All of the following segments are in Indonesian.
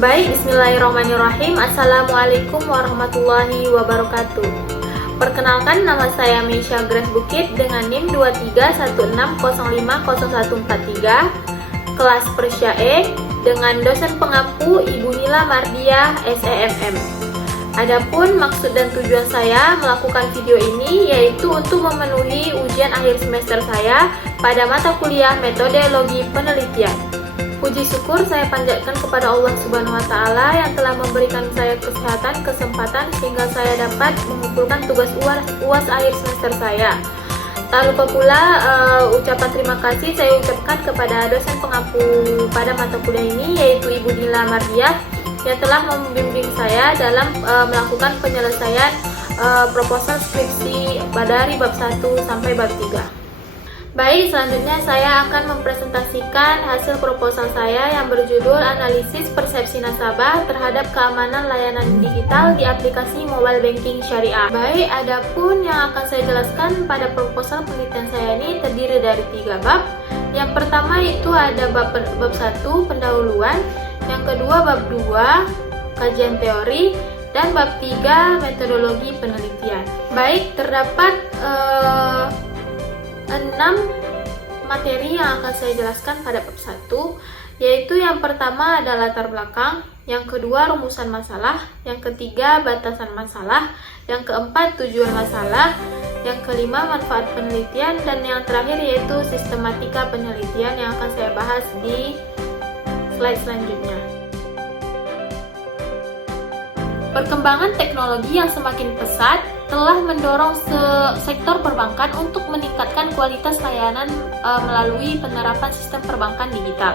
Baik, bismillahirrahmanirrahim. Assalamualaikum warahmatullahi wabarakatuh. Perkenalkan, nama saya Meisha Grace Bukit dengan NIM 2316050143, kelas Persya E, dengan dosen pengampu Ibu Nila Mardiah, SEMM. Adapun maksud dan tujuan saya melakukan video ini yaitu untuk memenuhi ujian akhir semester saya pada mata kuliah metodologi penelitian. Puji syukur saya panjatkan kepada Allah Subhanahu wa Ta'ala yang telah memberikan saya kesehatan, kesempatan sehingga saya dapat mengumpulkan tugas UAS akhir semester saya. Tak lupa pula ucapan terima kasih saya ucapkan kepada dosen pengampu pada mata kuliah ini yaitu Ibu Nila Mardiah yang telah membimbing saya dalam melakukan penyelesaian proposal skripsi dari bab 1 sampai bab 3. Baik, selanjutnya saya akan mempresentasikan hasil proposal saya yang berjudul Analisis Persepsi Nasabah Terhadap Keamanan Layanan Digital di Aplikasi Mobile Banking Syariah. Baik, adapun yang akan saya jelaskan pada proposal penelitian saya ini terdiri dari 3 bab. Yang pertama itu ada bab 1, pendahuluan. Yang kedua bab 2, kajian teori. Dan bab 3, metodologi penelitian. Baik, terdapat 6 materi yang akan saya jelaskan pada bab 1, yaitu yang pertama adalah latar belakang, yang kedua rumusan masalah, yang ketiga batasan masalah, yang keempat tujuan masalah, yang kelima manfaat penelitian, dan yang terakhir yaitu sistematika penelitian yang akan saya bahas di slide selanjutnya. Perkembangan teknologi yang semakin pesat telah mendorong sektor perbankan untuk meningkatkan kualitas layanan melalui penerapan sistem perbankan digital.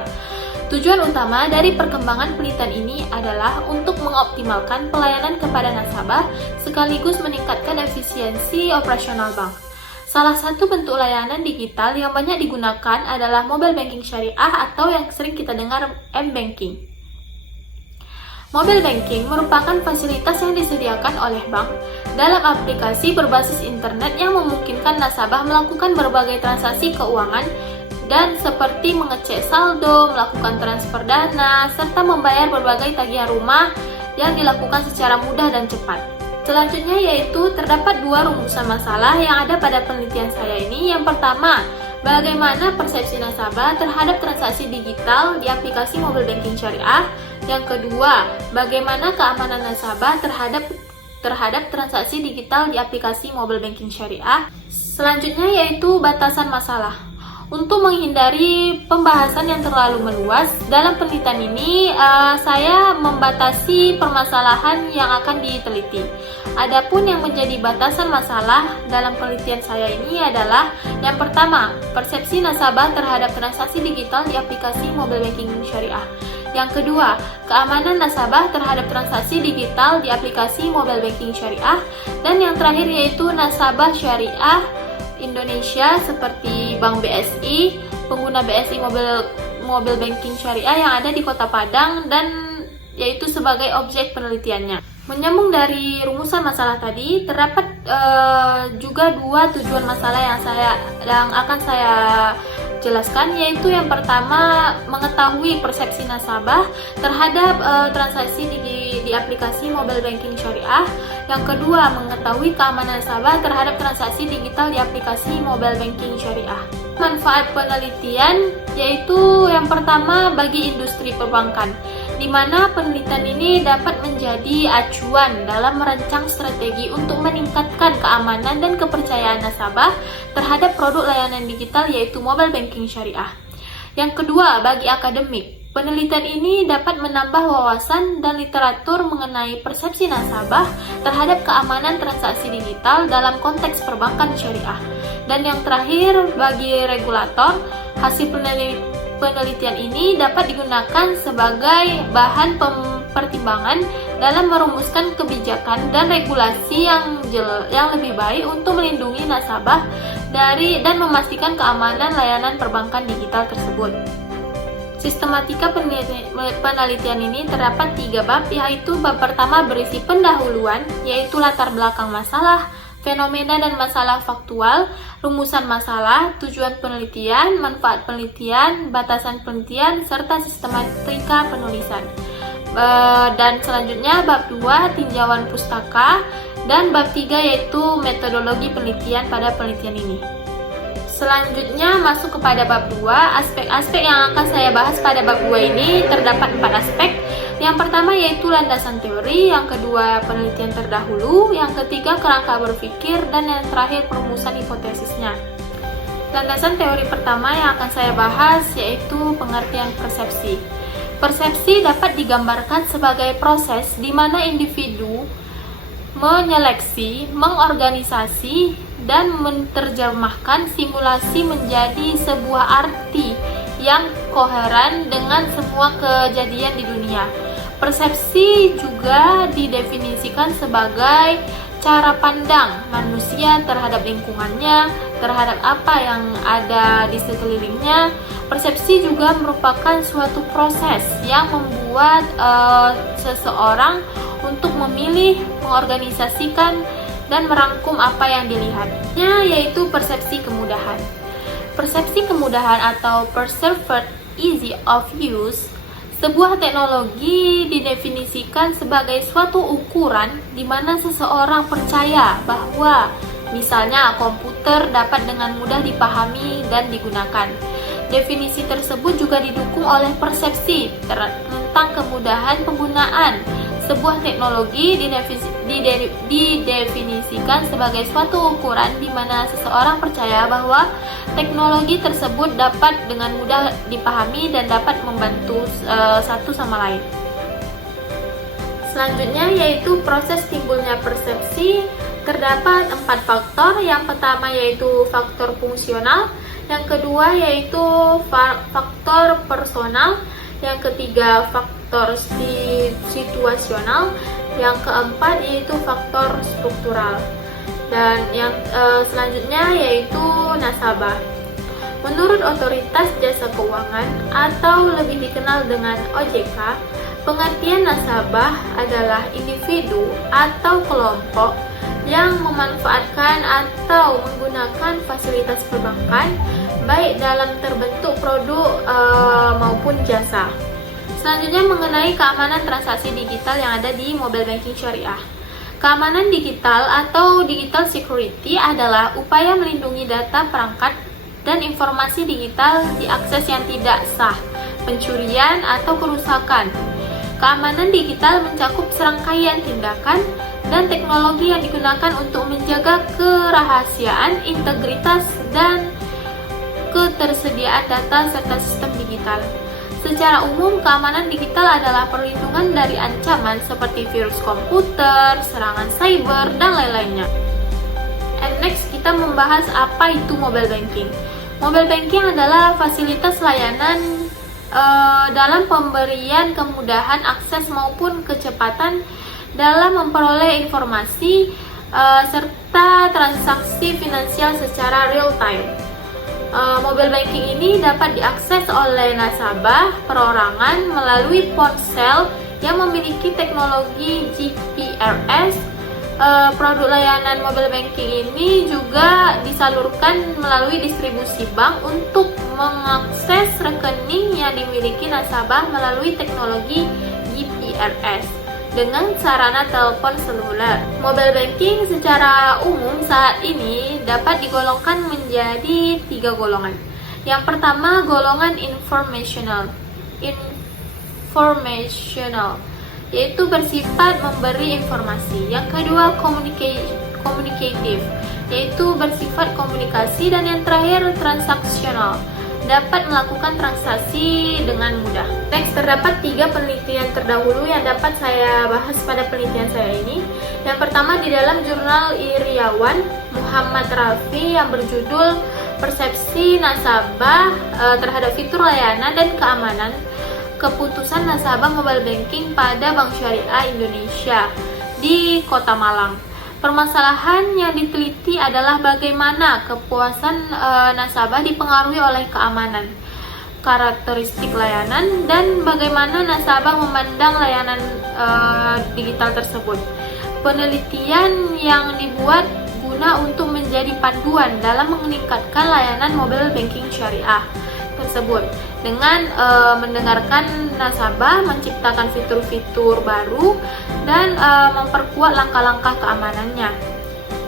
Tujuan utama dari perkembangan penelitian ini adalah untuk mengoptimalkan pelayanan kepada nasabah sekaligus meningkatkan efisiensi operasional bank. Salah satu bentuk layanan digital yang banyak digunakan adalah mobile banking syariah atau yang sering kita dengar m-banking. Mobile banking merupakan fasilitas yang disediakan oleh bank dalam aplikasi berbasis internet yang memungkinkan nasabah melakukan berbagai transaksi keuangan dan seperti mengecek saldo, melakukan transfer dana, serta membayar berbagai tagihan rumah yang dilakukan secara mudah dan cepat. Selanjutnya yaitu terdapat 2 rumusan masalah yang ada pada penelitian saya ini. Yang pertama, bagaimana persepsi nasabah terhadap transaksi digital di aplikasi mobile banking syariah. Yang kedua, bagaimana keamanan nasabah terhadap transaksi digital di aplikasi mobile banking syariah. Selanjutnya yaitu batasan masalah. Untuk menghindari pembahasan yang terlalu meluas, dalam penelitian ini saya membatasi permasalahan yang akan diteliti. Adapun yang menjadi batasan masalah dalam penelitian saya ini adalah yang pertama, persepsi nasabah terhadap transaksi digital di aplikasi mobile banking syariah. Yang kedua, keamanan nasabah terhadap transaksi digital di aplikasi mobile banking syariah. Dan yang terakhir yaitu nasabah syariah Indonesia seperti Bank BSI, pengguna BSI mobile banking syariah yang ada di Kota Padang, dan yaitu sebagai objek penelitiannya. Menyambung dari rumusan masalah tadi, terdapat juga 2 tujuan masalah yang akan saya jelaskan, yaitu yang pertama mengetahui persepsi nasabah terhadap transaksi di aplikasi mobile banking syariah. Yang kedua, mengetahui keamanan nasabah terhadap transaksi digital di aplikasi mobile banking syariah. Manfaat penelitian yaitu yang pertama bagi industri perbankan, di mana penelitian ini dapat menjadi acuan dalam merancang strategi untuk meningkatkan keamanan dan kepercayaan nasabah terhadap produk layanan digital yaitu mobile banking syariah. Yang kedua, bagi akademik, penelitian ini dapat menambah wawasan dan literatur mengenai persepsi nasabah terhadap keamanan transaksi digital dalam konteks perbankan syariah. Dan yang terakhir, bagi regulator, hasil penelitian ini dapat digunakan sebagai bahan pertimbangan dalam merumuskan kebijakan dan regulasi yang lebih baik untuk melindungi nasabah dan memastikan keamanan layanan perbankan digital tersebut. Sistematika penelitian ini terdapat 3 bab, yaitu bab pertama berisi pendahuluan, yaitu latar belakang masalah, fenomena dan masalah faktual, rumusan masalah, tujuan penelitian, manfaat penelitian, batasan penelitian, serta sistematika penulisan. Dan selanjutnya bab 2 tinjauan pustaka, dan bab 3 yaitu metodologi penelitian pada penelitian ini. Selanjutnya masuk kepada bab 2. Aspek-aspek yang akan saya bahas pada bab 2 ini terdapat 4 aspek. Yang pertama yaitu landasan teori, yang kedua penelitian terdahulu, yang ketiga kerangka berpikir, dan yang terakhir perumusan hipotesisnya. Landasan teori pertama yang akan saya bahas yaitu pengertian persepsi. Persepsi dapat digambarkan sebagai proses di mana individu menyeleksi, mengorganisasi, dan menerjemahkan simulasi menjadi sebuah arti yang koheren dengan semua kejadian di dunia. Persepsi juga didefinisikan sebagai cara pandang manusia terhadap lingkungannya, terhadap apa yang ada di sekelilingnya. Persepsi juga merupakan suatu proses yang membuat seseorang untuk memilih, mengorganisasikan, dan merangkum apa yang dilihatnya, yaitu persepsi kemudahan. Persepsi kemudahan atau perceived ease of use, sebuah teknologi didefinisikan sebagai suatu ukuran di mana seseorang percaya bahwa misalnya komputer dapat dengan mudah dipahami dan digunakan. Definisi tersebut juga didukung oleh persepsi tentang kemudahan penggunaan. Sebuah teknologi didefinisikan sebagai suatu ukuran di mana seseorang percaya bahwa teknologi tersebut dapat dengan mudah dipahami dan dapat membantu satu sama lain. Selanjutnya yaitu proses timbulnya persepsi. Terdapat 4 faktor. Yang pertama yaitu faktor fungsional, yang kedua yaitu faktor personal, yang ketiga faktor situasional, yang keempat yaitu faktor struktural, dan yang selanjutnya yaitu nasabah. Menurut Otoritas Jasa Keuangan atau lebih dikenal dengan OJK, pengertian nasabah adalah individu atau kelompok yang memanfaatkan atau menggunakan fasilitas perbankan baik dalam terbentuk produk maupun jasa. Selanjutnya mengenai keamanan transaksi digital yang ada di mobile banking syariah. Keamanan digital atau digital security adalah upaya melindungi data perangkat dan informasi digital diakses yang tidak sah, pencurian atau kerusakan. Keamanan digital mencakup serangkaian tindakan dan teknologi yang digunakan untuk menjaga kerahasiaan, integritas, dan ketersediaan data serta sistem digital. Secara umum, keamanan digital adalah perlindungan dari ancaman seperti virus komputer, serangan cyber, dan lain-lainnya. And next, kita membahas apa itu mobile banking. Mobile banking adalah fasilitas layanan dalam pemberian kemudahan akses maupun kecepatan dalam memperoleh informasi serta transaksi finansial secara real time. Mobile banking ini dapat diakses oleh nasabah perorangan melalui ponsel yang memiliki teknologi GPRS. Produk layanan mobile banking ini juga disalurkan melalui distribusi bank untuk mengakses rekening yang dimiliki nasabah melalui teknologi GPRS dengan sarana telepon seluler. Mobile banking secara umum saat ini dapat digolongkan menjadi 3 golongan. Yang pertama, golongan informational, yaitu bersifat memberi informasi. Yang kedua, communicative, yaitu bersifat komunikasi. Dan yang terakhir, transaksional, dapat melakukan transaksi dengan mudah. Next, terdapat 3 penelitian terdahulu yang dapat saya bahas pada penelitian saya ini. Yang pertama di dalam jurnal Iriawan Muhammad Rafi yang berjudul Persepsi Nasabah terhadap Fitur Layanan dan Keamanan Keputusan Nasabah Mobile Banking pada Bank Syariah Indonesia di Kota Malang. Permasalahan yang diteliti adalah bagaimana kepuasan nasabah dipengaruhi oleh keamanan, karakteristik layanan, dan bagaimana nasabah memandang layanan digital tersebut. Penelitian yang dibuat guna untuk menjadi panduan dalam meningkatkan layanan mobile banking syariah. tersebut dengan mendengarkan nasabah, menciptakan fitur-fitur baru, dan memperkuat langkah-langkah keamanannya.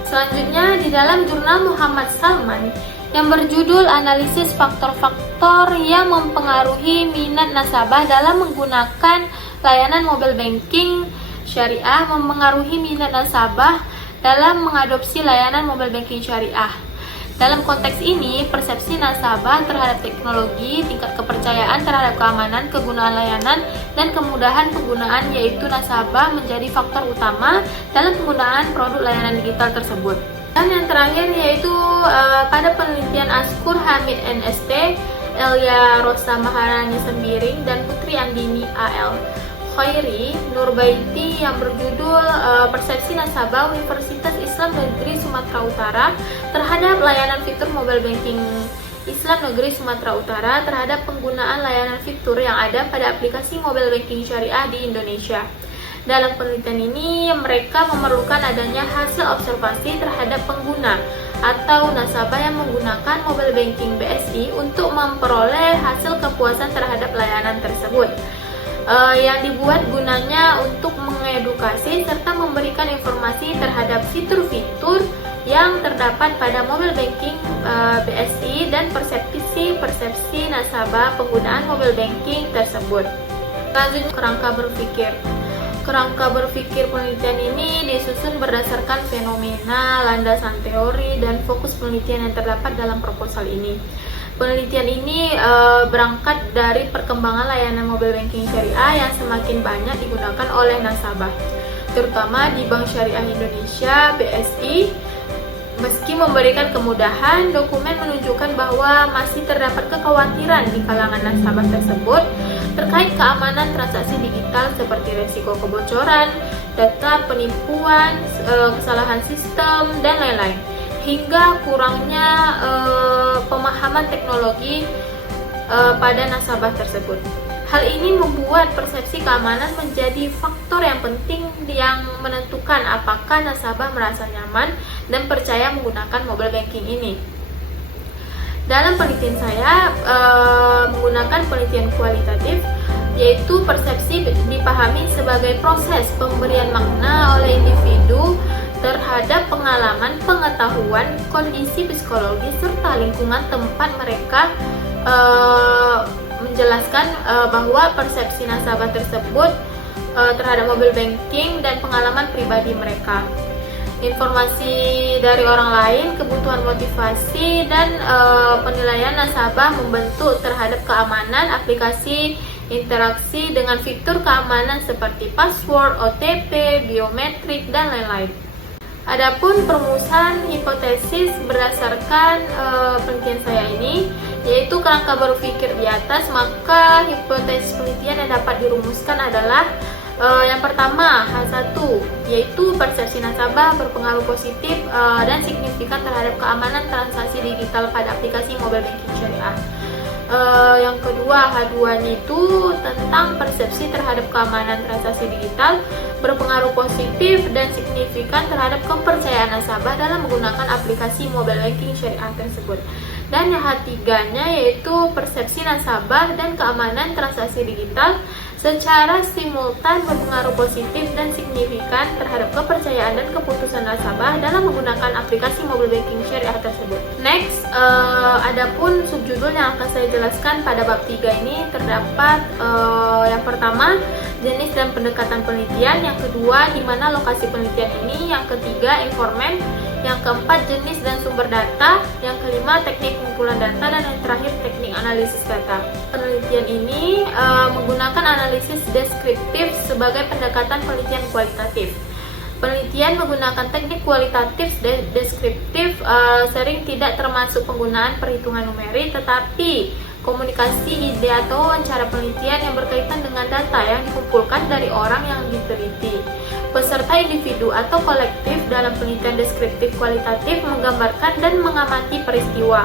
Selanjutnya, di dalam jurnal Muhammad Salman yang berjudul Analisis Faktor-Faktor yang Mempengaruhi Minat Nasabah dalam Menggunakan Layanan Mobile Banking Syariah, mempengaruhi minat nasabah dalam mengadopsi layanan mobile banking syariah. Dalam konteks ini, persepsi nasabah terhadap teknologi, tingkat kepercayaan terhadap keamanan, kegunaan layanan, dan kemudahan penggunaan yaitu nasabah menjadi faktor utama dalam penggunaan produk layanan digital tersebut. Dan yang terakhir yaitu pada penelitian Askur Hamid NST, Elia Rosa Maharani Sembiring, dan Putri Andini AL Khairi Nurbaiti yang berjudul Persepsi Nasabah Universitas Islam Negeri Sumatera Utara terhadap layanan fitur mobile banking Islam Negeri Sumatera Utara terhadap penggunaan layanan fitur yang ada pada aplikasi mobile banking syariah di Indonesia. Dalam penelitian ini, mereka memerlukan adanya hasil observasi terhadap pengguna atau nasabah yang menggunakan mobile banking BSI untuk memperoleh hasil kepuasan terhadap layanan tersebut. Yang dibuat gunanya untuk mengedukasi serta memberikan informasi terhadap fitur-fitur yang terdapat pada mobile banking BSI dan persepsi nasabah penggunaan mobile banking tersebut. Selanjutnya, kerangka berpikir. Kerangka berpikir penelitian ini disusun berdasarkan fenomena, landasan teori, dan fokus penelitian yang terdapat dalam proposal ini. Penelitian ini berangkat dari perkembangan layanan mobile banking syariah yang semakin banyak digunakan oleh nasabah, terutama di Bank Syariah Indonesia (BSI). Meski memberikan kemudahan, dokumen menunjukkan bahwa masih terdapat kekhawatiran di kalangan nasabah tersebut terkait keamanan transaksi digital seperti risiko kebocoran, data penipuan, kesalahan sistem, dan lain-lain, hingga kurangnya pemahaman teknologi pada nasabah tersebut. Hal ini membuat persepsi keamanan menjadi faktor yang penting yang menentukan apakah nasabah merasa nyaman dan percaya menggunakan mobile banking ini. Dalam penelitian saya menggunakan penelitian kualitatif, yaitu persepsi dipahami sebagai proses pemberian makna oleh individu terhadap pengalaman, pengetahuan, kondisi psikologis, serta lingkungan tempat mereka menjelaskan bahwa persepsi nasabah tersebut terhadap mobile banking dan pengalaman pribadi mereka. Informasi dari orang lain, kebutuhan motivasi, dan penilaian nasabah membentuk terhadap keamanan aplikasi interaksi dengan fitur keamanan seperti password, OTP, biometrik, dan lain-lain. Adapun perumusan hipotesis berdasarkan penelitian saya ini, yaitu kerangka berpikir di atas, maka hipotesis penelitian yang dapat dirumuskan adalah yang pertama, H1, yaitu persepsi nasabah berpengaruh positif dan signifikan terhadap keamanan transaksi digital pada aplikasi mobile banking syariah. Yang kedua, H2-nya itu tentang persepsi terhadap keamanan transaksi digital berpengaruh positif dan signifikan terhadap kepercayaan nasabah dalam menggunakan aplikasi mobile banking syariah tersebut. Dan yang H3-nya yaitu persepsi nasabah dan keamanan transaksi digital secara simultan berpengaruh positif dan signifikan terhadap kepercayaan dan keputusan nasabah dalam menggunakan aplikasi mobile banking syariah tersebut. Next, adapun subjudul yang akan saya jelaskan pada bab 3 ini terdapat yang pertama, jenis dan pendekatan penelitian, yang kedua, di mana lokasi penelitian ini, yang ketiga, informan, yang keempat, jenis dan sumber data, yang kelima, teknik pengumpulan data, dan yang terakhir, teknik analisis data. Penelitian ini menggunakan analisis deskriptif sebagai pendekatan penelitian kualitatif. Penelitian menggunakan teknik kualitatif deskriptif sering tidak termasuk penggunaan perhitungan numerik, tetapi komunikasi, ide, atau wawancara penelitian yang berkaitan dengan data yang dikumpulkan dari orang yang diteliti. Peserta individu atau kolektif dalam penelitian deskriptif kualitatif menggambarkan dan mengamati peristiwa,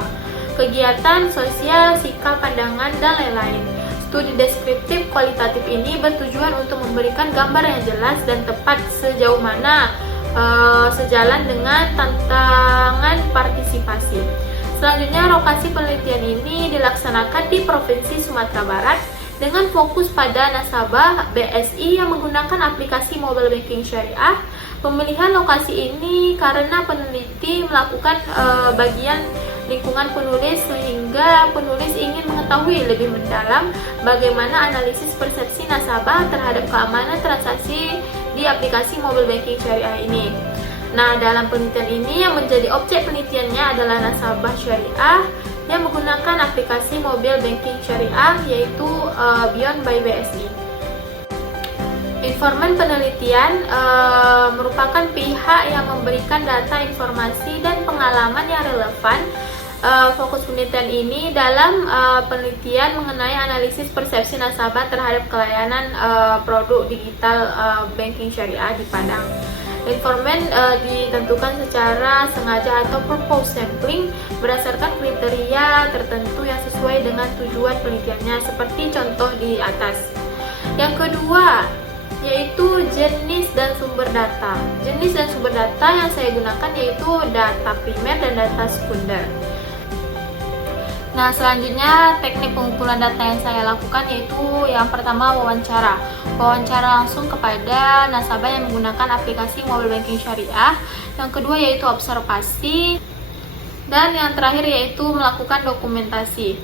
kegiatan sosial, sikap, pandangan, dan lain-lain. Studi deskriptif kualitatif ini bertujuan untuk memberikan gambar yang jelas dan tepat sejauh mana sejalan dengan tantangan partisipasi. Selanjutnya, lokasi penelitian ini dilaksanakan di Provinsi Sumatera Barat dengan fokus pada nasabah BSI yang menggunakan aplikasi mobile banking syariah. Pemilihan lokasi ini karena peneliti melakukan bagian lingkungan penulis sehingga penulis ingin mengetahui lebih mendalam bagaimana analisis persepsi nasabah terhadap keamanan transaksi di aplikasi mobile banking syariah ini. Nah, dalam penelitian ini yang menjadi objek penelitiannya adalah nasabah syariah yang menggunakan aplikasi mobile banking syariah yaitu Beyond by BSI. Informan penelitian merupakan pihak yang memberikan data, informasi, dan pengalaman yang relevan. Fokus penelitian ini dalam penelitian mengenai analisis persepsi nasabah terhadap kelayanan produk digital banking syariah di Padang. Informan ditentukan secara sengaja atau purpose sampling berdasarkan kriteria tertentu yang sesuai dengan tujuan penelitiannya seperti contoh di atas. Yang kedua yaitu jenis dan sumber data. Jenis dan sumber data yang saya gunakan yaitu data primer dan data sekunder. Nah, selanjutnya teknik pengumpulan data yang saya lakukan yaitu yang pertama wawancara. Wawancara langsung kepada nasabah yang menggunakan aplikasi mobile banking syariah. Yang kedua yaitu observasi. Dan yang terakhir yaitu melakukan dokumentasi.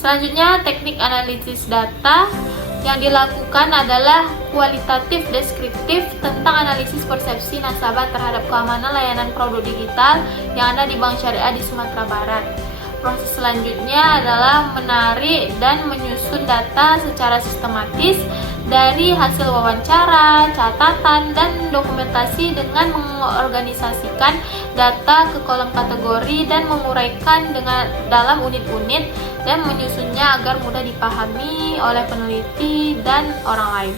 Selanjutnya teknik analisis data yang dilakukan adalah kualitatif deskriptif tentang analisis persepsi nasabah terhadap keamanan layanan produk digital yang ada di Bank Syariah di Sumatera Barat. Proses selanjutnya adalah menarik dan menyusun data secara sistematis dari hasil wawancara, catatan, dan dokumentasi dengan mengorganisasikan data ke kolom kategori dan menguraikan dengan dalam unit-unit dan menyusunnya agar mudah dipahami oleh peneliti dan orang lain.